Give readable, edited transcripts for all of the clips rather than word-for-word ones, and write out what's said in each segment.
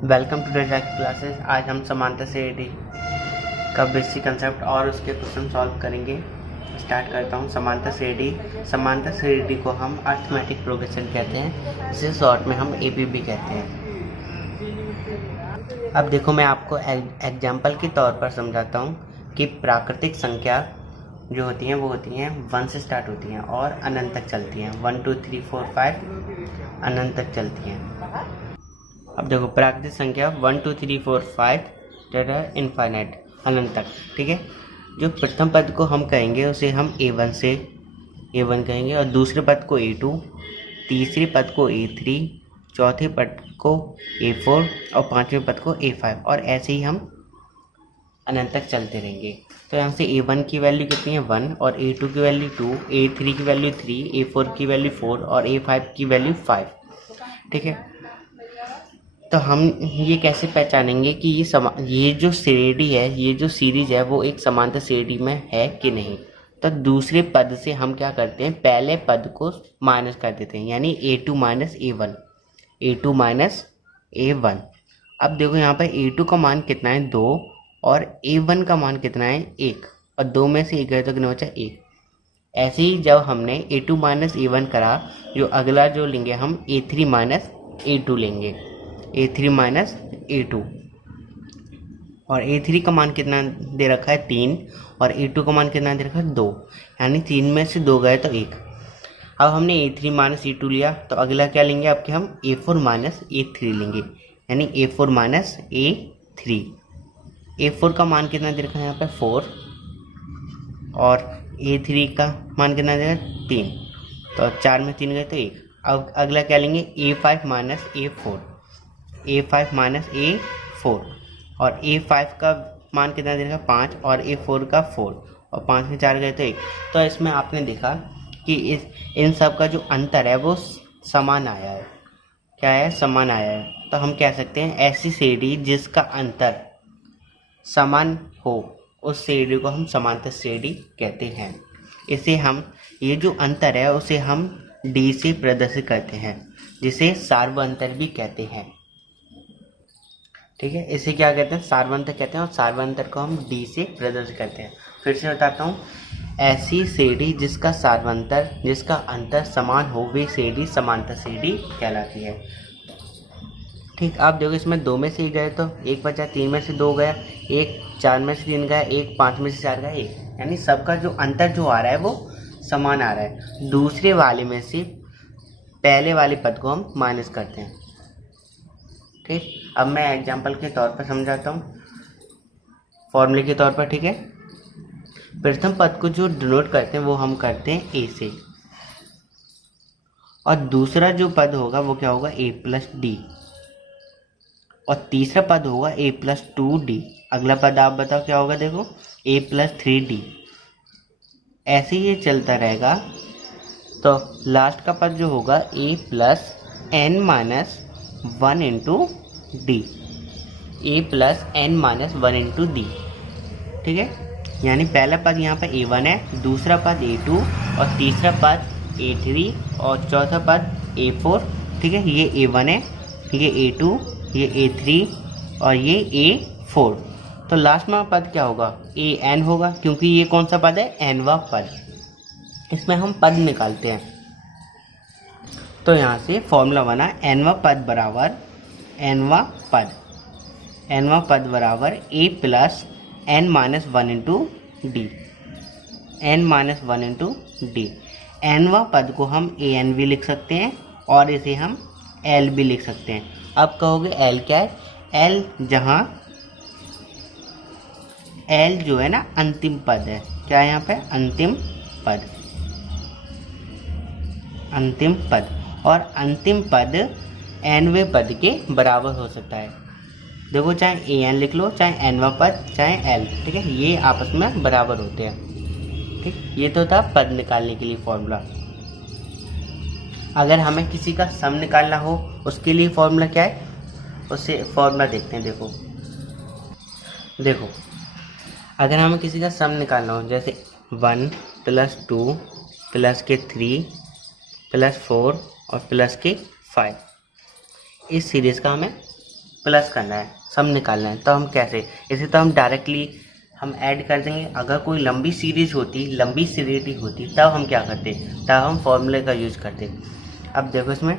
Welcome to the classes. आज हम समांतर श्रेणी का बेसिक कंसेप्ट और उसके क्वेश्चन सॉल्व करेंगे। स्टार्ट करता हूँ। समांतर श्रेणी को हम अरिथमेटिक प्रोग्रेशन कहते हैं, इसे शॉर्ट में हम APB कहते हैं। अब देखो, मैं आपको एग्जाम्पल के तौर पर समझाता हूँ कि प्राकृतिक संख्या जो होती हैं वो होती हैं 1 से स्टार्ट होती हैं और अनंत तक चलती हैं। 1 2 3 4 5 अनंत तक चलती हैं। अब देखो, प्राकृतिक संख्या 1 2 3 4 5 इनफाइनाइट, अनंत तक। ठीक है। जो प्रथम पद को हम कहेंगे उसे हम A1 कहेंगे, और दूसरे पद को A2, तीसरे पद को A3, चौथे पद को A4 और पांचवें पद को A5, और ऐसे ही हम अनंत तक चलते रहेंगे। तो यहाँ से A1 की वैल्यू कितनी है 1, और A2 की वैल्यू 2, A3 की वैल्यू 3, A4 की वैल्यू 4 और A5 की वैल्यू 5। ठीक है। तो हम ये कैसे पहचानेंगे कि ये जो श्रेणी है, ये जो सीरीज है वो एक समांतर श्रेणी में है कि नहीं। तो दूसरे पद से हम क्या करते हैं, पहले पद को माइनस कर देते हैं, यानी A2 माइनस A1। अब देखो, यहाँ पर A2 का मान कितना है 2 और A1 का मान कितना है 1, और 2 में से 1 गए तो कितना बचा 1। ऐसे ही जब हमने A2 माइनस A1 करा, जो अगला जो लेंगे हम A3 माइनस A2 लेंगे, A3 माइनस A2, और A3 का मान कितना दे रखा है 3, और A2 का मान कितना दे रखा है 2, यानी 3 में से 2 गए तो 1। अब हमने A3 माइनस A2 लिया, तो अगला क्या लेंगे आपके हम A4 माइनस A3 लेंगे, यानी A4 माइनस A3। A4 का मान कितना दे रखा है यहाँ पे 4, और A3 का मान कितना देगा 3, तो 4 में 3 गए तो 1। अब अगला क्या लेंगे A5 minus A4, A5 minus A4, और A5 का मान कितना दे रखा 5, और A4 का 4, और 5 में 4 गए तो 1। तो इसमें आपने देखा कि इन सब का जो अंतर है वो समान आया है। क्या है, समान आया है। तो हम कह सकते हैं ऐसी श्रेणी जिसका अंतर समान हो, उस श्रेणी को हम समांतर श्रेणी कहते हैं। इसे हम, ये जो अंतर है उसे हम D से प्रदर्शित करते हैं, जिसे सार्वअंतर भी कहते हैं। ठीक है, इसे क्या कहते हैं, सार्वअंतर कहते हैं, और सार्वअंतर को हम D से प्रदर्शित करते हैं। फिर से बताता हूँ, ऐसी श्रेणी जिसका सार्वअंतर, जिसका अंतर समान हो, वे श्रेणी समांतर श्रेणी कहलाती है। ठीक। आप देखो, इसमें 2 में से 1 गए तो 1 बचा, 3 में से 2 गया 1, 4 में से 3 गया 1, 5 में से 4 गया 1, यानी सबका जो अंतर जो आ रहा है वो समान आ रहा है। दूसरे वाले में से पहले वाले पद को हम माइनस करते हैं। ठीक। अब मैं एग्जाम्पल के तौर पर समझाता हूँ, फॉर्मूले के तौर पर। ठीक है। प्रथम पद को जो डिनोट करते हैं वो हम करते हैं A से, और दूसरा जो पद होगा वो क्या होगा A प्लस D, और तीसरा पद होगा A प्लस 2D। अगला पद आप बताओ क्या होगा, देखो A प्लस 3D। ऐसे ही ये चलता रहेगा। तो लास्ट का पद जो होगा A plus N minus 1 into D, A plus N minus 1 into D। ठीक है, यानी पहला पद यहाँ पर A1 है, दूसरा पद A2, और तीसरा पद A3, और चौथा पद A4। ठीक है, ये A1 है, ये A2, ये A3, और ये A4। तो लास्ट में पद क्या होगा, AN होगा, क्योंकि ये कौन सा पद है, nवा पद। इसमें हम पद निकालते हैं। तो यहाँ से फॉर्मूला बना, nवा पद बराबर nवा पद बराबर A plus N minus 1 into D, N minus 1 into D। nवा पद को हम AN भी लिख सकते हैं, और इसे हम L भी लिख सकते हैं। अब कहोगे L क्या है, L जहाँ L जो है ना अंतिम पद है, क्या है यहाँ पे अंतिम पद, और अंतिम पद nवें पद के बराबर हो सकता है। देखो, चाहे AN लिख लो, चाहे nवा पद, चाहे L। ठीक है, ये आपस में बराबर होते हैं। ठीक, ये तो था पद निकालने के लिए फॉर्मूला। अगर हमें किसी का सम निकालना हो उसके लिए फॉर्मूला क्या है, उससे फॉर्मूला देखते हैं। देखो, अगर हमें किसी का सम निकालना हो, जैसे 1 + 2 + 3 + 4 और +5, इस सीरीज़ का हमें प्लस करना है, सम निकालना है। तो हम कैसे, इसे तो हम डायरेक्टली हम ऐड कर देंगे। अगर कोई लंबी सीरीज होती, लंबी सीरीज होती, तब हम क्या करते, तब हम फॉर्मूले का यूज करते। अब देखो इसमें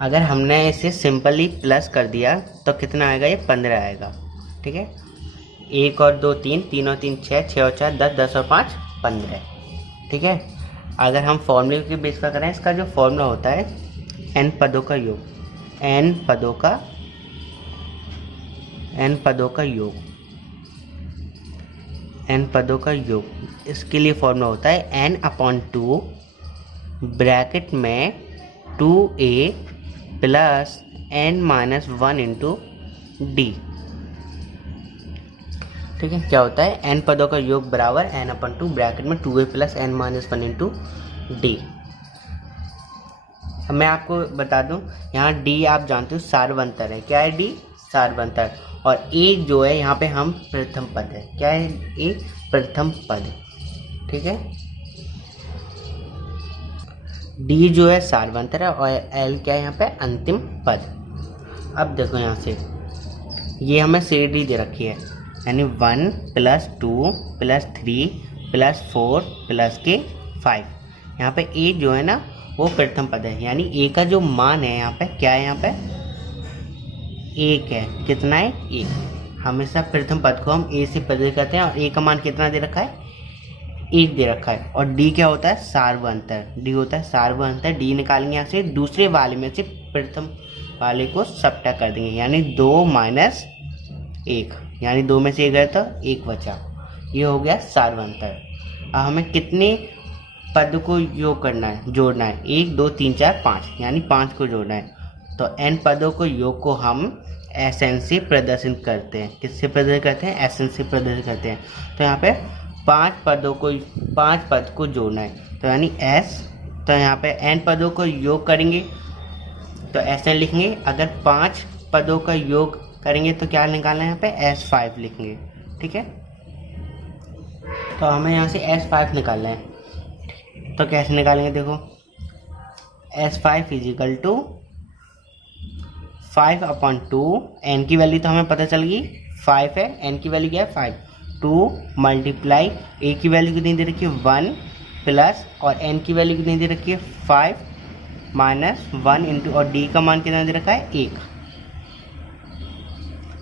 अगर हमने इसे सिंपली प्लस कर दिया तो कितना आएगा, ये 15 आएगा। ठीक है, 1 और 2 3, 3 और 3 6, 6 और 4 10, 10 और 5 15। ठीक है, अगर हम फॉर्मूले के बेस पर करें, इसका जो फॉर्मूला होता है n पदों का योग, n पदों का योग, इसके लिए फॉर्मूला होता है n/2 ब्रैकेट में 2a plus n-1 into D. ठीक है, क्या होता है, n पदों का योग बराबर n/2 ब्रैकेट में 2a plus n-1 into D. अब मैं आपको बता दूं, यहाँ d आप जानते हो सार्वंतर है। क्या है d, सार्वंतर। और एक जो है यहाँ पे हम प्रथम पद है। क्या है, एक प्रथम पद। ठीक है, d जो है सार्वंतर है और l क्या है यहाँ पे, अंतिम पद। अब देखो यहाँ से ये हमें सीडी दे रखी है, यानी 1 + 2 + 3 + 4 + के 5। यहाँ पे a जो है ना वो प्रथम पद है, यानी a का जो मान है यहाँ पे क्या है, यहाँ पे 1 है। कितना है, 1। हमेशा प्रथम पद को हम a से प्रदर्शित करते हैं और a का मान कितना दे रखा है, 1 दे रखा है। और d क्या होता है, सार्वअंतर। d होता है सार्वअंतर। d निकालेंगे यहाँ से, दूसरे वाले में से प्रथम वाले को सब्ट्रैक्ट कर देंगे, यानी 2 - 1, यानी 2 में से 1 गया तो 1 बचा। ये हो गया सार्वअंतर। अब हमें कितने पद को योग करना है, जोड़ना है, 1 2 3 4 5, यानी 5 को जोड़ना है। तो n पदों को योग को हम Sn से प्रदर्शित करते हैं। किससे प्रदर्शित करते हैं, Sn से प्रदर्शित करते हैं। तो यहाँ पे 5 पद को जोड़ना है, तो यानी S। तो यहाँ पे n पदों को योग करेंगे तो Sn लिखेंगे। अगर 5 पदों का योग करेंगे तो क्या निकालना है, यहाँ पे S5 लिखेंगे। ठीक है, तो हमें यहाँ से S5 निकालना है। तो कैसे निकालेंगे, देखो S5 = 5/2। n की वैल्यू तो हमें पता चल गई 5 है, n की वैल्यू क्या है 5। 2 × a की वैल्यू कितनी दे रखी है 1 प्लस, और n की वैल्यू कितनी दे रखी है 5 - 1 इंटू, और d का मान कितना दे रखा है 1।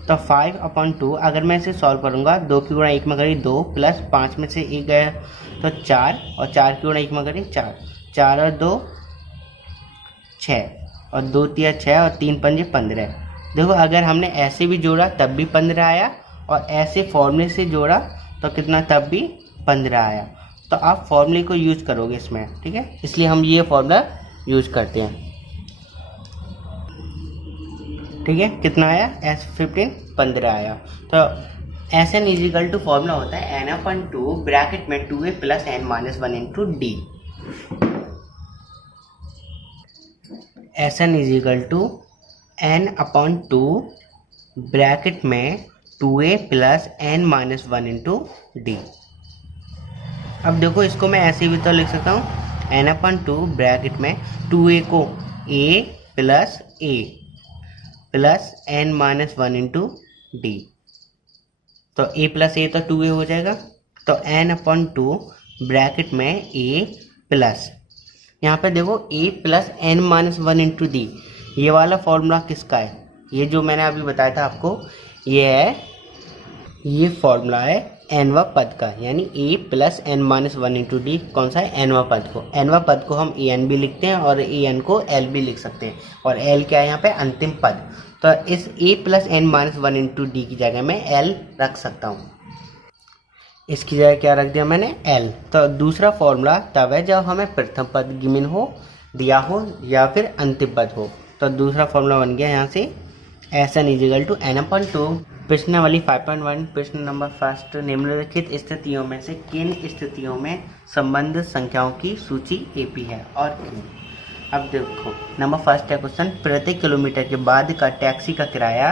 तो 5/2 अगर मैं इसे सॉल्व करूंगा, 2 की गुणा 1 में करी 2 प्लस 5 में से 1 गया तो 4, और 4 की गुणा 1 में करी 4, 4 और 2 6, और 2 × 3 6, और 3 × 5 15। देखो अगर हमने ऐसे भी जोड़ा तब भी 15 आया, और ऐसे फॉर्मूले से जोड़ा तो कितना, तब भी 15 आया। तो आप फॉर्मूले को यूज करोगे इसमें। ठीक है, इसलिए हम ये फॉर्मूला यूज करते हैं। ठीक है, कितना आया, S15 15 आया। तो Sn = फॉर्मूला होता है n/2 ब्रैकेट में 2a plus n-1 into D. Sn = n/2 bracket में 2a plus n-1 into D. अब देखो इसको मैं ऐसे भी तो लिख सकता हूँ, n/2 ब्रैकेट में 2a को a plus a plus n-1 into D. तो a प्लस a तो 2a हो जाएगा। तो n/2 ब्रैकेट में a प्लस, यहाँ पे देखो a plus n-1 into D. ये वाला फॉर्मूला किसका है, ये जो मैंने अभी बताया था आपको, ये फॉर्मूला है nवा पद का, यानी a plus n-1 into D. कौन सा है, nवा पद को। nवा पद को हम an भी लिखते हैं और an को l भी लिख सकते हैं, और l क्या है यहाँ पे, अंतिम पद। तो इस a plus n-1 into D की जगह मैं l रख सकता हूँ। इसकी जगह क्या रख दिया मैंने, l। तो दूसरा फॉर्मूला तब है जब हमें प्रथम पद गिवन हो, दिया हो, या फिर अंतिम पद हो। तो दूसरा फॉर्मूला बन गया यहाँ से Sn = n/2। प्रश्न वाली 5.1, प्रश्न नंबर 1, निम्नलिखित स्थितियों में से किन स्थितियों में संबंधित संख्याओं की सूची AP है और क्यों। अब देखो नंबर 1 है क्वेश्चन, प्रति किलोमीटर के बाद का टैक्सी का किराया,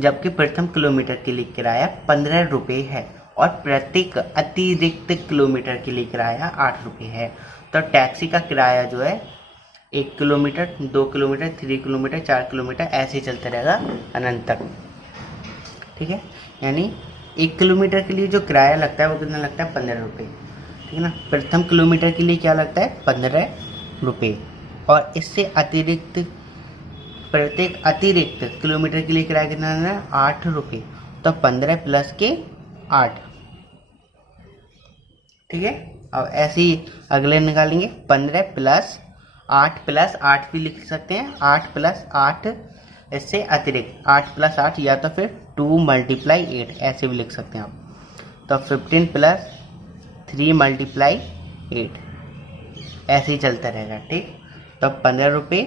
जबकि प्रथम किलोमीटर के लिए किराया 15 रुपये है और प्रत्येक अतिरिक्त किलोमीटर के लिए किराया 8 रुपये है। तो टैक्सी का किराया जो है 1 किलोमीटर, 2 किलोमीटर, 3 किलोमीटर, 4 किलोमीटर, ऐसे ही चलता रहेगा अनंत तक। ठीक है, यानी 1 किलोमीटर के लिए जो किराया लगता है वो कितना लगता है, 15 रुपये। ठीक है ना, प्रथम किलोमीटर के लिए क्या लगता है, 15 रुपये। और इससे अतिरिक्त प्रत्येक अतिरिक्त किलोमीटर के लिए किराया कितना है, 8 रुपये। तो 15 प्लस के 8। ठीक है, अब ऐसे ही अगले निकालेंगे, 15 प्लस 8 भी लिख सकते हैं, 8 प्लस 8, इससे अतिरिक्त 8 प्लस 8, या तो फिर 2 मल्टीप्लाई 8 ऐसे भी लिख सकते हैं आप। तो 15 प्लस 3 मल्टीप्लाई 8 ऐसे ही चलता रहेगा। ठीक, तो 15 रुपये,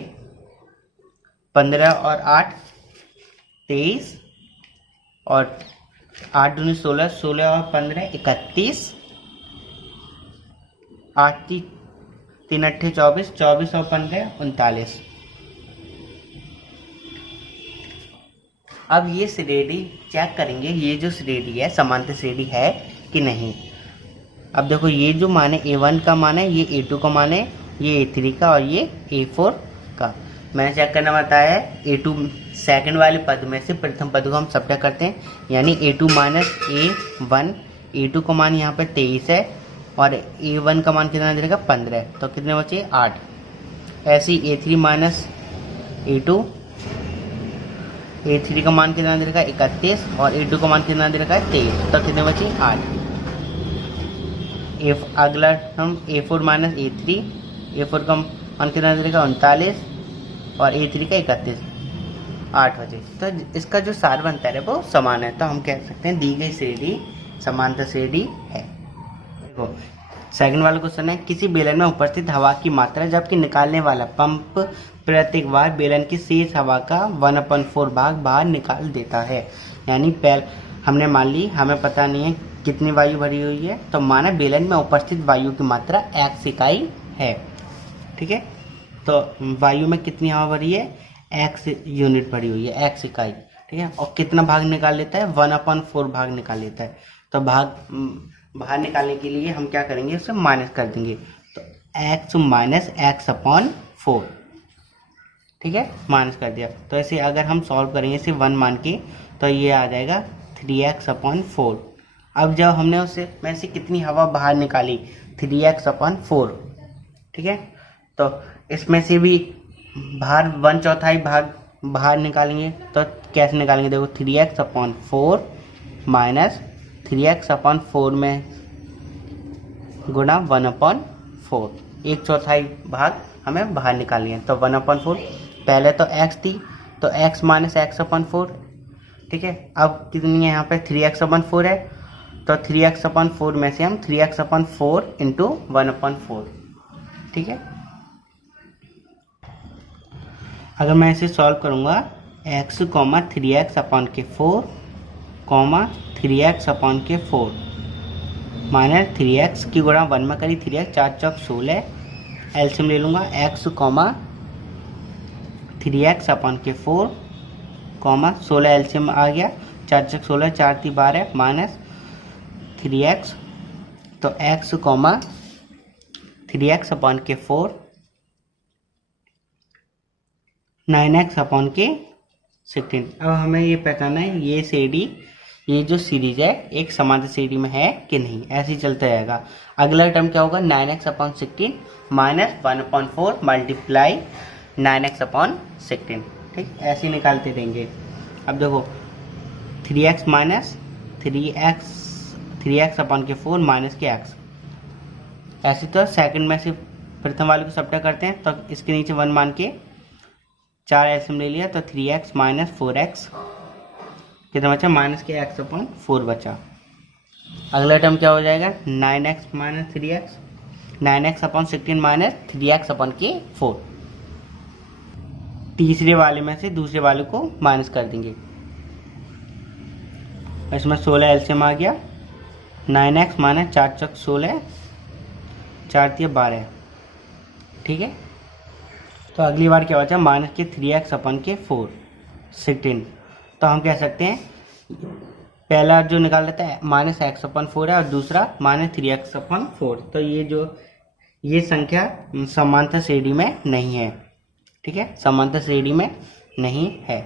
15 और 8 23, और 8 दूनी 16, 16 और 15 31, 8 3 8 24, 24 और 15 39। अब ये श्रेणी चेक करेंगे, ये जो श्रेणी है समांतर श्रेणी है कि नहीं। अब देखो, ये जो मान है A1 का मान है, ये A2 का मान है, ये A3 का, और ये A4 का। मैंने चेक करना बताया है, A2 सेकंड वाले पद में से प्रथम पद को हम सबट्रैक्ट करते हैं, यानी A2 माइनस A1। A2 का मान यहाँ पर 23 है, और A1 का मान कितना दे देगा, 15 है, तो कितने बचे, 8। ऐसे ही A3 माइनस A2, A3 का मान कितना दे रखा है, 31, और A2 का मान कितना दे रखा है, 23, तो कितने बचे, 8। अगला हम A4 माइनस A3, A4 का मान कितना दे रखा है, 39, और A3 का 31, 8 बचे। तो इसका जो सार बनता है वो समान है, तो हम कह सकते हैं दी गई श्रेणी समांतर श्रेणी है। देखो, सेकंड वाला क्वेश्चन है, किसी बेलन में उपस्थित हवा की मात्रा जबकि निकालने वाला पंप प्रत्येक बार बेलन की शेष हवा का 1/4 भाग बाहर निकाल देता है। यानी हमने मान ली, हमें पता नहीं है कितनी वायु भरी हुई है, तो माना बेलन में उपस्थित वायु की मात्रा x इकाई है। ठीक है, तो वायु में कितनी हवा भरी है, x यूनिट भरी हुई है, x इकाई। ठीक है, और कितना भाग निकाल लेता है, 1/4 भाग निकाल लेता है। तो भाग बाहर निकालने के लिए हम क्या करेंगे, उसे माइनस कर देंगे, तो x माइनस x/4। ठीक है, माइनस कर दिया। तो ऐसे अगर हम सॉल्व करेंगे इसे 1 मान के, तो ये आ जाएगा 3x/4। अब जब हमने उससे में से कितनी हवा बाहर निकाली, 3x/4। ठीक है, तो इसमें से भी बाहर 1/4 भाग बाहर निकालेंगे, तो कैसे निकालेंगे, देखो 3x/4 माइनस 3x/4 में गुणा 1/4, 1/4 भाग हमें बाहर निकालनी है। तो 1/4, पहले तो x थी, तो x माइनस x/4। ठीक है, अब कितनी है यहाँ पे, 3x/4 है, तो 3x/4 में से हम 3x/4 इंटू 1/4। ठीक है, अगर मैं इसे सॉल्व करूँगा, x, 3x/4, 3x/4 minus 3x की गुणा 1 में करी 3x, 4 चौक 16, एलसीएम ले लूँगा, x, 3x/4, 16 एलसीएम आ गया, 4 चौक 16, 4 3 12 माइनस 3x, तो x, 3x/4 9x/16। अब हमें ये पहचानना है, ये श्रेणी, ये जो सीरीज है एक समांतर श्रेणी में है कि नहीं, ऐसे ही चलता रहेगा। अगला टर्म क्या होगा, 9x/16 माइनस 1/4 मल्टीप्लाई 9x/16। ठीक, ऐसे ही निकालते रहेंगे। अब देखो 3x माइनस 3x/4 माइनस के x, ऐसे तो सेकंड में से प्रथम वाले को सब्ट्रैक्ट करते हैं, तो इसके नीचे 1 मान के 4 एलसीएम ले लिया, तो 3x माइनस 4x, कितना बचा, माइनस के x/4 बचा। अगला टर्म क्या हो जाएगा, 9x minus 3x, 9x/16 minus 3x/4। तीसरे वाले में से दूसरे वाले को माइनस कर देंगे, इसमें 16 एलसीएम आ गया, 9x माइनस 4 चौक 16, 4 3 12। ठीक है, तो अगली बार क्या बचा, माइनस के 3x/4 16। तो हम कह सकते हैं पहला जो निकाल लेता है माइनस x/4 है, और दूसरा माइनस 3x/4। तो ये जो ये संख्या समांतर श्रेणी में नहीं है। ठीक है, समांतर श्रेणी में नहीं है।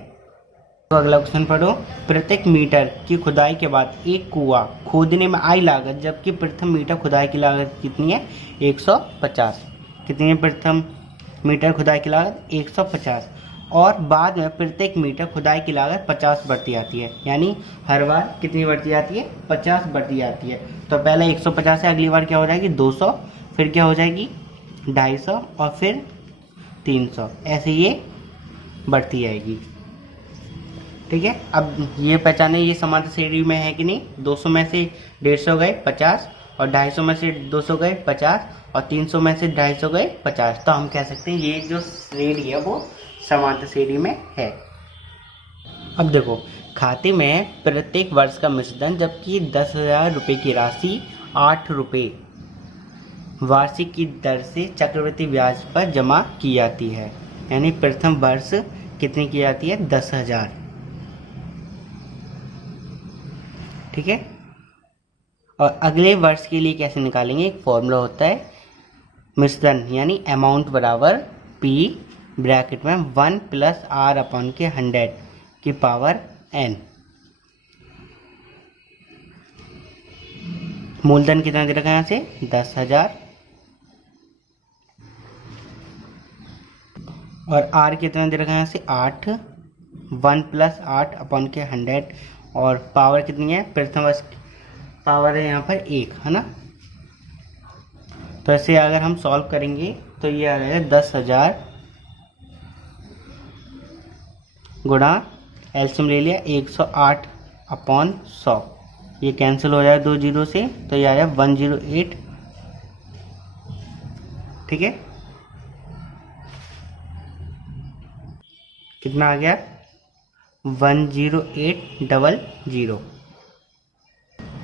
तो अगला क्वेश्चन पढ़ो। प्रत्येक मीटर की खुदाई के बाद एक कुआं खोदने में आई लागत, जबकि प्रथम मीटर खुदाई की लागत कितनी है? 150। कितनी है प्रथम मीटर खुदाई की लागत? 150। और बाद में प्रत्येक मीटर खुदाई की लागत 50 बढ़ती जाती है, यानी हर बार कितनी बढ़ती जाती है? 50 बढ़ती जाती है। तो पहले 150 है, अगली बार क्या हो जाएगी? 200, फिर क्या हो जाएगी? 250 और फिर 300, ऐसे ये बढ़ती जाएगी। ठीक है, अब ये पहचाने ये समांतर श्रेणी में है कि नहीं। 200 में से 150 गए 50, और 250 में से 200 गए 50, और 300 में से 250 गए 50। तो हम कह सकते हैं ये जो श्रेणी है वो समांतर श्रेणी में है। अब देखो, खाते में प्रत्येक वर्ष का मिश्रण, जबकि 10,000 रुपये की राशि 8 रुपये वार्षिक की दर से चक्रवृद्धि ब्याज पर जमा की जाती है। यानी प्रथम वर्ष कितनी की जाती है? 10,000। ठीक है, और अगले वर्ष के लिए कैसे निकालेंगे? एक फॉर्मूला होता है, मिश्रण यानी अमाउंट बराबर P ब्रैकेट में 1 + R/100 की पावर n। मूलधन कितना दे रखा है यहाँ से? 10,000, और R कितना दे रखा है यहाँ से? 8। 1 + 8/100, और पावर कितनी है? प्रथम वर्ष पावर है यहाँ पर 1, है ना। तो ऐसे अगर हम सॉल्व करेंगे तो ये आ जाएगा 10,000 गुणा एलसीएम ले लिया 108/100। ये कैंसिल हो जाए 2 जीरो से, तो ये आ जाए 108। ठीक है, कितना आ गया? 10800।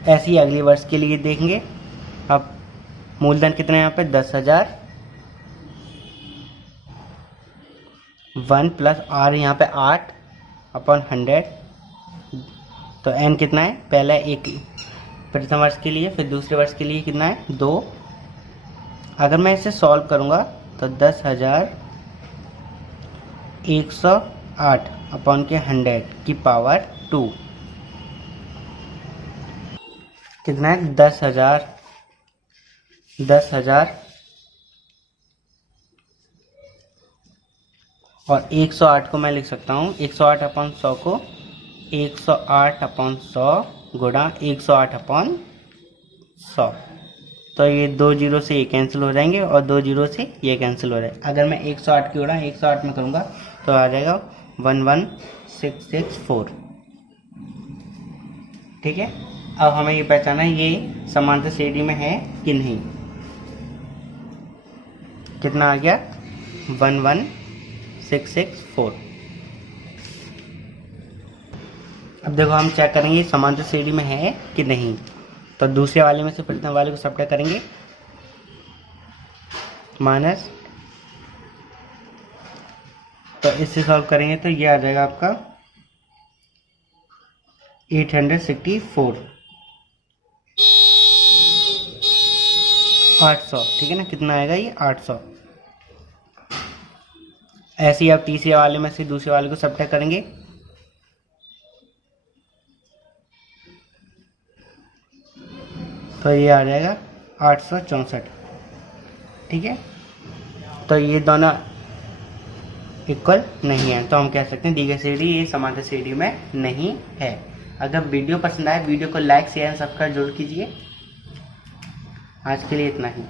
ऐसे ही अगले वर्ष के लिए देखेंगे। अब मूलधन कितना है यहाँ पे? 10,000। 1 + R यहाँ पे 8/100। तो n कितना है? पहला एक प्रथम वर्ष के लिए, फिर दूसरे वर्ष के लिए कितना है? 2। अगर मैं इसे सॉल्व करूँगा तो 10,000 108/100 की पावर 2 कितना है? 10,000 और 108 को मैं लिख सकता हूँ 108/100 को 108/100 गुणा 108/100। तो ये 2 जीरो से ये कैंसिल हो जाएंगे और 2 जीरो से ये कैंसिल हो जाएगा। अगर मैं 108 की गुणा 108 में करूँगा तो आ जाएगा 11664। ठीक है, अब हमें ये पहचाना है ये समांतर श्रेणी में है कि नहीं। कितना आ गया? 11664। अब देखो हम चेक करेंगे समांतर श्रेणी में है कि नहीं। तो दूसरे वाले में से प्रथम वाले को सब्ट्रैक्ट करेंगे, माइनस, तो इससे सॉल्व करेंगे तो ये आ जाएगा आपका 864 800। ठीक है ना, कितना आएगा ये? 800। ऐसे ही आप तीसरे वाले में से दूसरे वाले को सब्ट्रैक्ट करेंगे, तो ये आ जाएगा 864। ठीक है, तो ये दोनों इक्वल नहीं है, तो हम कह सकते हैं दी गई श्रेणी ये समांतर श्रेणी में नहीं है। अगर वीडियो पसंद आए वीडियो को लाइक शेयर एंड सब्सक्राइब जरूर कीजिए। आज के लिए इतना ही।